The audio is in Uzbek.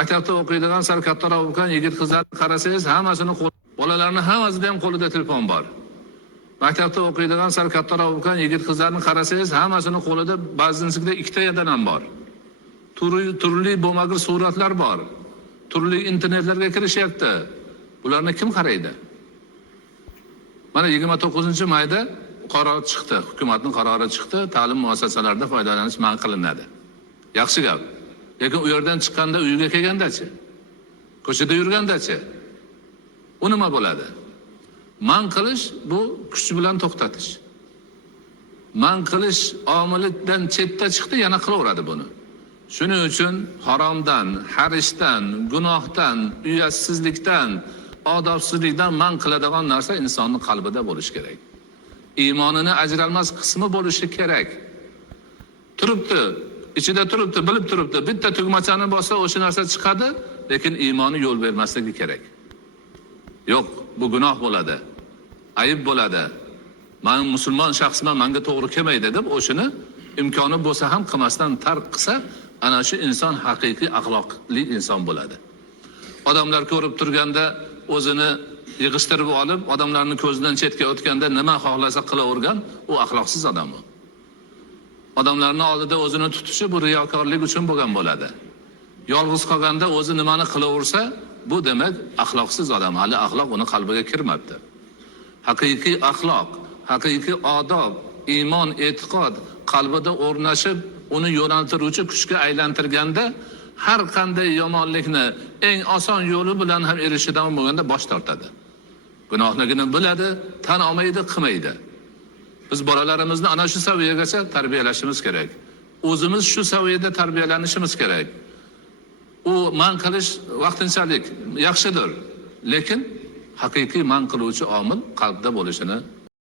Maktabda o'qiydigan sal kattaroq bo'lgan yigit qizlarni qarasangiz, hammasini bolalarning hammasida ham qo'lida telefon bor. Maktabda o'qiydigan sal kattaroq bo'lgan yigit qizlarni qarasangiz, hammasini qo'lida ba'zinisida ikkitadan ham bor. Turli bo'lmag'ir suratlar bor. Turli internetlarga kirishyapti. Bularni kim qaraydi? Mana 29-mayda qaror chiqdi, hukumatning qarori chiqdi, ta'lim muassasalarida foydalanish man qilinadi. Yaxshi gap. Lekin u yerdan chiqqanda uyiga kelgandachi? Ko'chada yurgandachi? U nima bo'ladi? Man qilish bu kuch bilan to'xtatish. Man qilish omilidan chetda chiqdi, yana qilaveradi buni. Shuning uchun haromdan, harishdan, gunohdan, uyatsizlikdan, odobsizlikdan man qiladigan narsa insonning qalbida bo'lishi kerak. Iymonini ajralmas qismi bo'lishi kerak. Turibdi, ichida turibdi, bilib turibdi. Bitta tugmachani bossa o'sha narsa chiqadi, lekin iymoni yo'l bermasligi kerak. Yo'q, bu gunoh bo'ladi. Ayib bo'ladi. Men musulmon shaxsman, menga to'g'ri kelmaydi deb o'shini imkoni bo'lsa ham qilmasdan tark qilsa, ana shu inson haqiqiy axloqli inson bo'ladi. Odamlar ko'rib turganda o'zini yig'ishtirib olib, odamlarning ko'zidan chetga o'tganda nima xohlasa qilavergan, u axloqsiz odam u. Odamlarning oldida o'zini tutishi bu riyokorlik uchun bo'lgan bo'ladi. Yolg'iz qolganda o'zi nimani qilaversa, bu demak axloqsiz odam. Hali axloq uni qalbiga kirmabdi. Haqiqiy axloq, haqiqiy odob, iymon, e'tiqod qalbida o'rnashib, uni yo'naltiruvchi kuchga aylantirganda har qanday yomonlikni eng oson yo'li bilan ham erishadigan bo'lganda bosh tortadi. Gunohligini biladi, tan olmaydi, qilmaydi. Biz bolalarimizni ana shu saviyagacha tarbiyalashimiz kerak. O'zimiz shu saviyada tarbiyalanishimiz kerak. U man qilish vaqtinchalik yaxshidir, lekin haqiqiy man qiluvchi omil qalbda bo'lishini